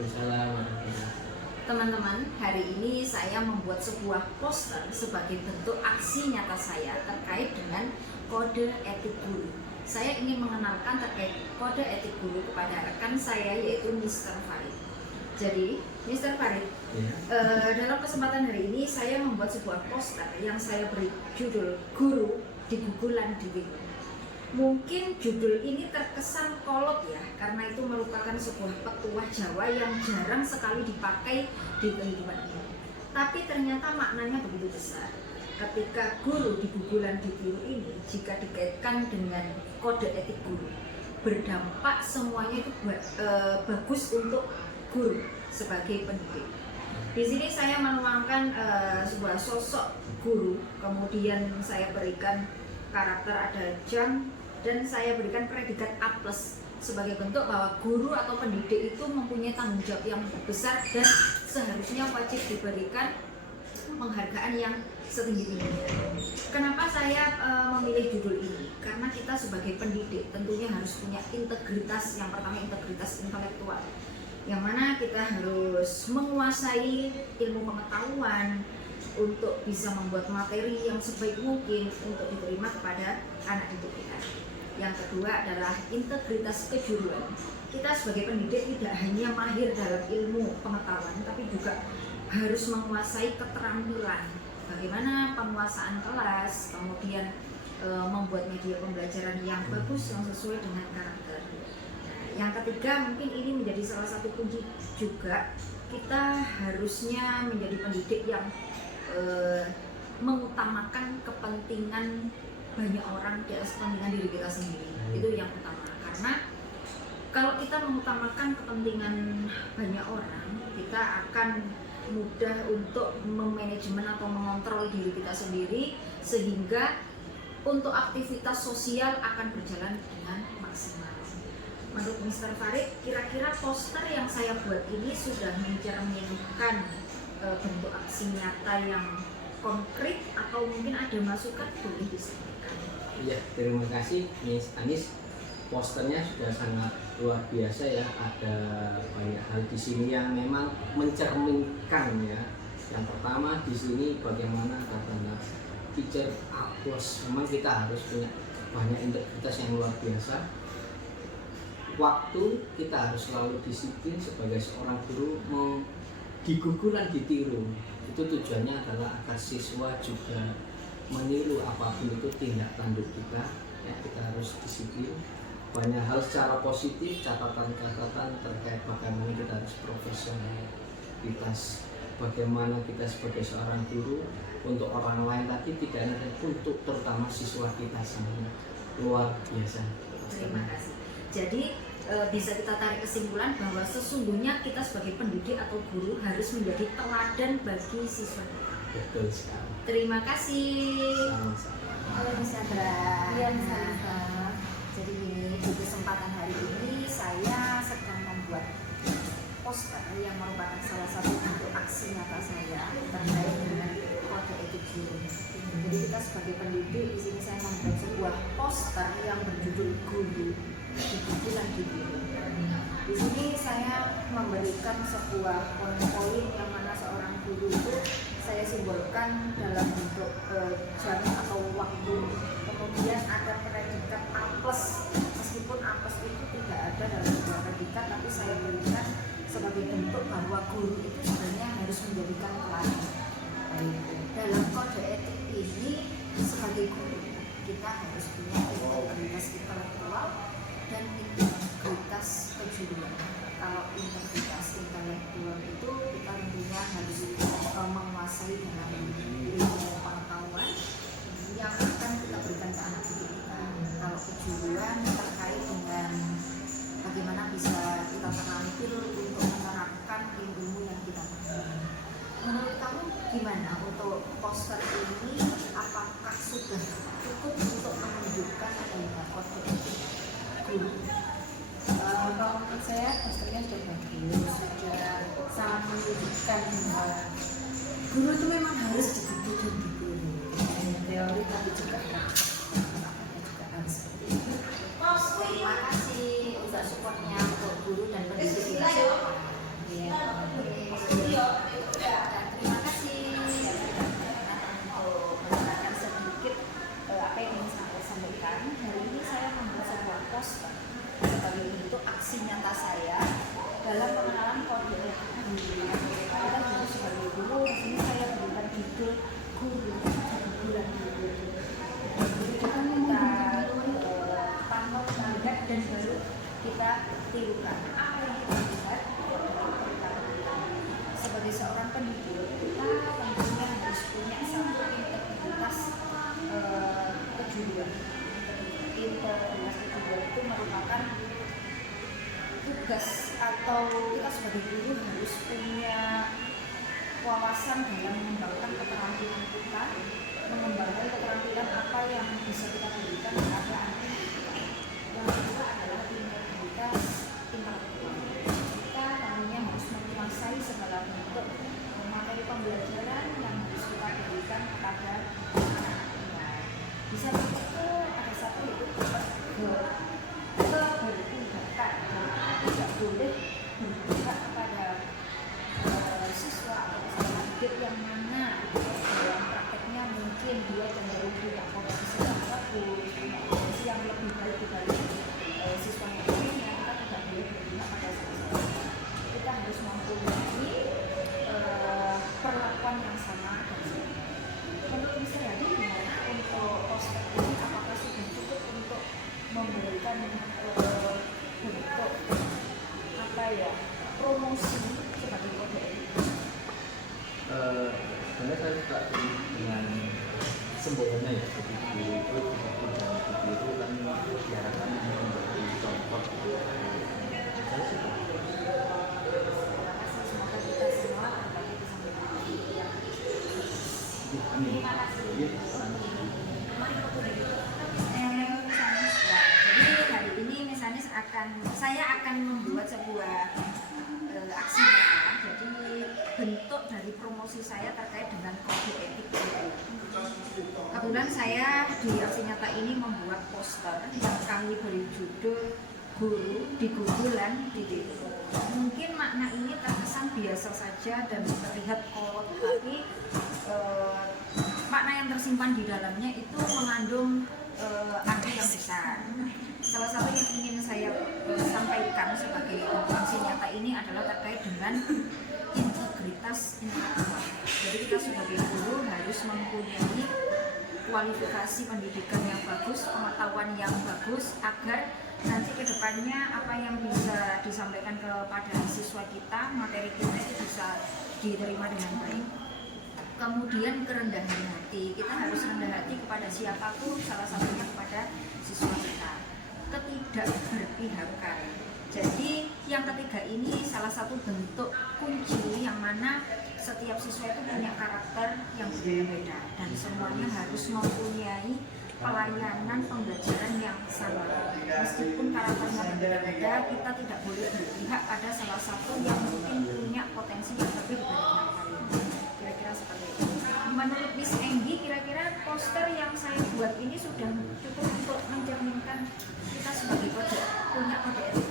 Waalaikumsalam warahmatullahi wabarakatuh. Teman-teman, hari ini saya membuat sebuah poster sebagai bentuk aksi nyata saya terkait dengan kode etik guru. Saya ingin mengenalkan terkait kode etik guru kepada rekan saya, yaitu Mr. Farid. Jadi, Mr. Farid, dalam kesempatan hari ini saya membuat sebuah poster yang saya beri judul Guru di Gugulan Dirimu. Mungkin judul ini terkesan kolot ya, karena itu merupakan sebuah petuah Jawa yang jarang sekali dipakai di kehidupan ini. Tapi ternyata maknanya begitu besar. Ketika guru di gugulan ditiru ini, jika dikaitkan dengan kode etik guru, berdampak semuanya itu bagus untuk guru sebagai pendidik. Di sini saya menuangkan sebuah sosok guru, kemudian saya berikan karakter ada jam, dan saya berikan predikat A+ sebagai bentuk bahwa guru atau pendidik itu mempunyai tanggung jawab yang besar dan seharusnya wajib diberikan penghargaan yang setinggi-tingginya. Kenapa saya memilih judul ini? Karena kita sebagai pendidik tentunya harus punya integritas. Yang pertama, integritas intelektual, yang mana kita harus menguasai ilmu pengetahuan untuk bisa membuat materi yang sebaik mungkin untuk diterima kepada anak didik kita. Yang kedua adalah integritas kejuruan. Kita sebagai pendidik tidak hanya mahir dalam ilmu pengetahuan, tapi juga harus menguasai keterampilan. Bagaimana penguasaan kelas, kemudian membuat media pembelajaran yang bagus, yang sesuai dengan karakter. Nah, yang ketiga, mungkin ini menjadi salah satu kunci juga. Kita harusnya menjadi pendidik yang mengutamakan kepentingan banyak orang di atas kepentingan diri kita sendiri. Itu yang utama, karena kalau kita mengutamakan kepentingan banyak orang, kita akan mudah untuk memanajemen atau mengontrol diri kita sendiri, sehingga untuk aktivitas sosial akan berjalan dengan maksimal. Menurut Mr. Farid, kira-kira poster yang saya buat ini sudah mencerminkan bentuk aksi nyata yang konkret, atau mungkin ada masukan, boleh disampaikan. Iya, terima kasih Miss Anis. Posternya sudah sangat luar biasa ya. Ada banyak hal di sini yang memang mencerminkan ya. Yang pertama di sini bagaimana kata teacher A+. Memang kita harus punya banyak integritas yang luar biasa. Waktu kita harus selalu disiplin sebagai seorang guru. Di gugulan ditiru, itu tujuannya adalah agar siswa juga meniru apapun itu tindak tanduk kita ya. Kita harus disiplin, banyak hal secara positif, catatan-catatan terkait bagaimana kita harus profesionalitas, bagaimana kita sebagai seorang guru untuk orang lain tadi, tidak hanya untuk terutama siswa kita sendiri. Luar biasa. Terima kasih. Jadi bisa kita tarik kesimpulan bahwa sesungguhnya kita sebagai pendidik atau guru harus menjadi teladan bagi siswa. Betul sekali. Terima kasih. Sama-sama. Halo Miss Sandra. Iya, sama. Jadi di kesempatan hari ini saya sedang membuat poster yang merupakan salah satu bentuk aksi nyata saya terkait dengan kode etik guru. Jadi kita sebagai pendidik, di sini saya membuat sebuah poster yang berjudul Guru di Gugulan Dirimu. Di sini saya memberikan sebuah poin-poin yang mana seorang guru itu saya simbolkan dalam bentuk jam atau waktu. Kemudian ada predikat A+, meskipun A+ itu tidak ada dalam sebuah predikat, tapi saya berikan sebagai bentuk bahwa guru itu sebenarnya harus menjadikan teladan. Dalam kode etik ini, sebagai guru kita harus punya integritas intelektual dan integritas kejuruan. Kalau integritas intelektual itu kita tentunya harus menguasai dengan ilmu pengetahuan yang akan kita berikan ke anak didik kita. Kalau kejuruan terkait dengan bagaimana bisa kita terampil untuk menerapkan ilmu yang kita pelajari. Menurut kamu gimana untuk poster ini? Apakah sudah cukup untuk menunjukkan kode etik guru? Kalau menurut saya posternya sudah bagus, sudah sangat menunjukkan bahwa guru itu memang harus digugurin ditiru. Teori tapi juga prakteknya juga harus seperti itu. Terima kasih untuk supportnya untuk guru dan pendidik. saya dalam pengenalan kode etik guru. Kita guru sebagai guru, di sini saya berikan judul guru bulan guru. Kita pantau, lihat dan baru kita tirukan. Apa yang kita lihat sebagai seorang pendidik, kita tentunya harus punya satu integritas kejuruan. Integritas kejuruan itu merupakan tugas atau kita sebagai guru harus punya wawasan dalam mengembangkan keterampilan kita, mengembangkan keterampilan apa yang bisa kita berikan kepada anak kita. Yang kedua adalah integritas intelektual. Kita tentunya harus menguasai segala bentuk materi pembelajaran yang harus kita berikan kepada anak kita. Bisa begitu ada satu yaitu keberpihakan. Tidak boleh berpihak kepada siswa atau peserta didik yang mana dalam prakteknya mungkin dia cenderung punya potensi yang bagus, punya potensi yang lebih baik dibanding siswa yang lainnya. Kita tidak boleh berpihak pada siswa. Kita harus mempunyai perlakuan yang sama. Menurut Mr. Hadi, gimana untuk poster ini? Apakah sudah cukup untuk memberikan bentuk apa ya, promosi sebagai kode etik? Sebenarnya saya suka dengan semboyannya ya, jadi guru itu dan guru itu kan diharapkan menjadi contoh. Saya suka. Semoga kita semua berbagi kesempatan yang Amin. terima kasih. Jadi hari ini Misanis saya akan membuat sebuah aksi nyata. Jadi bentuk dari promosi saya terkait dengan kode etik guru. Kebetulan saya di aksi nyata ini membuat poster yang kami beri judul guru di gugulan didik. Mungkin makna ini terkesan biasa saja dan terlihat kolot, tapi makna yang tersimpan di dalamnya itu mengandung arti yang besar. Salah satu yang ingin saya sampaikan sebagai aksi nyata ini adalah terkait dengan integritas intelektual. Jadi kita sebagai guru harus mempunyai kualifikasi pendidikan yang bagus, pengetahuan yang bagus, agar nanti ke depannya apa yang bisa disampaikan kepada siswa kita, materi kita itu bisa diterima dengan baik. Kemudian kerendahan hati, kita harus rendah hati kepada siapapun, salah satunya kepada siswa kita. Ketidakberpihakan. Jadi yang ketiga ini salah satu bentuk kunci yang mana setiap siswa itu punya karakter yang berbeda dan semuanya harus mempunyai pelayanan pembelajaran yang sama. Meskipun karakternya berbeda-beda, kita tidak boleh berpihak pada salah satu yang mungkin punya potensi yang lebih dibanding yang lain. Kira-kira seperti itu. Menurut Miss Enggi, kira-kira poster yang saya buat ini sudah cukup untuk mencerminkan kita sebagai punya kode etik